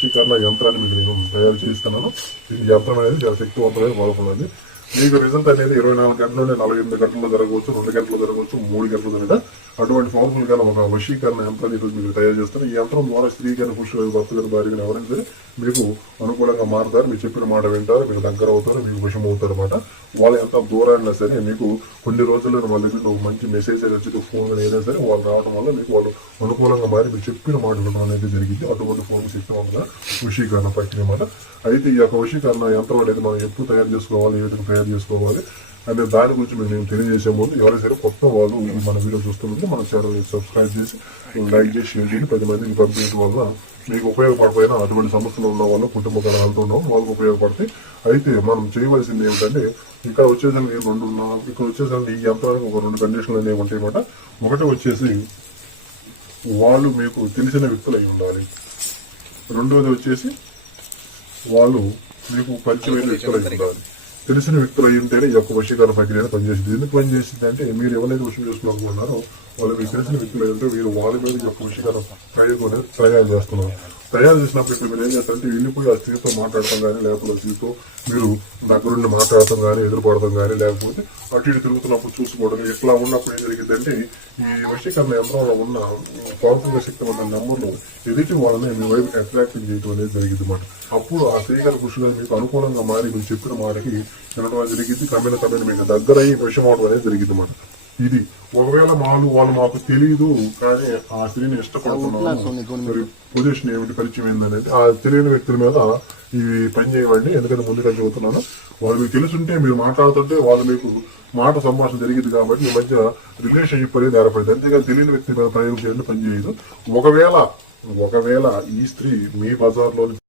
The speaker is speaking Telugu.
వశీకరణ యంత్రాన్ని మీకు నేను తయారు చేస్తున్నాను. ఈ యంత్రం అనేది చాలా శక్తివంతమైన వాడుకున్నది. మీకు రిజల్ట్ అనేది 24 గంటల్లోనే 48 గంటల్లో జరగవచ్చు, 2 గంటలు జరగవచ్చు, 3 గంటలు జరగ అటువంటి పవర్ఫుల్ గా ఒక వశీకరణ యంత్రాన్ని ఈరోజు మీకు తయారు చేస్తాను. ఈ యంత్రం ద్వారా స్త్రీ కానీ పురుషులు కానీ భర్త కానీ భార్య కానీ ఎవరైనా సరే మీకు అనుకూలంగా మారుతారు. మీరు చెప్పిన మాట వింటారు, మీకు దగ్గర అవుతారు, మీకు వశం అవుతారు అనమాట. వాళ్ళు ఎంత దూరాన్ని సరే మీకు కొన్ని రోజుల్లో వాళ్ళ దగ్గర మంచి మెసేజ్ వచ్చి ఫోన్ కానీ ఏదైనా సరే వాళ్ళు రావడం వల్ల మీకు వాళ్ళు అనుకూలంగా మారి మీరు చెప్పిన మాట వినడం అనేది జరిగింది. అటువంటి ఫోన్ శక్తివంతంగా వశీకరణ ప్రక్రియ అన్నమాట. అయితే ఈ యొక్క వశీకరణ యంత్రం అనేది మనం ఎప్పుడు తయారు చేసుకోవాలి, ఏ విధంగా తయారు చేసుకోవాలి అనే దాని గురించి మేము తెలియజేసే ముందు ఎవరైనా సరే కొత్త వాళ్ళు మన వీడియో చూస్తున్నట్టు మన ఛానల్ సబ్స్క్రైబ్ చేసి లైక్ చేసి షేర్ చేసి 10 మందికి పంపించడం వల్ల మీకు ఉపయోగపడిపోయినా అటువంటి సమస్యలు ఉన్న వాళ్ళు కుటుంబ కళాలతో ఉన్న వాళ్ళకి ఉపయోగపడతాయి. అయితే మనం చేయవలసింది ఏమిటంటే ఇక్కడ వచ్చేసరికి ఇక్కడ వచ్చేసరికి ఈ యంత్రానికి ఒక 2 కండిషన్లు అనేవి ఉంటాయి అన్నమాట. ఒకటి వచ్చేసి వాళ్ళు మీకు తెలిసిన వ్యక్తులు అయి ఉండాలి. రెండోది వచ్చేసి వాళ్ళు మీకు పరిచయమైన వ్యక్తులు అయి ఉండాలి. తెలిసిన వ్యక్తులు అయి ఉంటేనే ఈ యొక్క వశీకరణ ప్రక్రియ పనిచేసింది. ఎందుకు పనిచేసింది అంటే మీరు ఎవరైతే వశం చేసుకోవాలనుకుంటున్నారో వాళ్ళు మీకు తెలిసిన వ్యక్తులు అయి ఉంటే మీరు వాళ్ళ మీద ఈ యొక్క వశీకరణ ప్రయోగం అనేది తయారు చేస్తున్నారు. తయారు చేసినప్పుడు మీరు ఏం చేస్తారంటే వెళ్ళిపోయి ఆ స్త్రీతో మాట్లాడటం కానీ, లేకపోతే స్త్రీతో మీరు దగ్గరుండి మాట్లాడటం కానీ, ఎదురుపడటం కానీ, లేకపోతే అటు ఇటు తిరుగుతున్నప్పుడు చూసుకోవడం ఇట్లా ఉన్నప్పుడు ఏం జరిగిందంటే ఈ వశీకరణ యంత్రంలో ఉన్న పవర్ఫుల్ శక్తి ఉన్న నెంబర్లు ఎదుటి వాళ్ళని మీ వైపు అట్రాక్టింగ్ చేయడం అనేది జరిగింది అన్నమాట. అప్పుడు ఆ స్త్రీకరణ పురుషులు మీకు అనుకూలంగా మారి మీరు చెప్పిన మాటకి వినడం జరిగింది. క్రమేణ మీకు దగ్గర అయ్యి విషయం అవడం అనేది జరిగింది అన్నమాట. ఇది ఒకవేళ వాళ్ళు మాకు తెలియదు కానీ ఆ స్త్రీని ఇష్టపడుతున్నాము, పొజిషన్ ఏమిటి, పరిచయం ఏందనేది ఆ తెలియని వ్యక్తుల మీద ఇవి పని చేయవండి. ఎందుకంటే ముందుగా చెబుతున్నాను, వాళ్ళు మీకు తెలుసుంటే మీరు మాట్లాడుతుంటే వాళ్ళు మీకు మాట సంభాషణ జరిగింది కాబట్టి మీ మధ్య రిలేషన్షిప్ అనేది ఏర్పడింది. అంతేగాని తెలియని వ్యక్తి మీద ప్రయోగం చేయండి, పని చేయదు. ఒకవేళ ఈ స్త్రీ మీ బజార్లో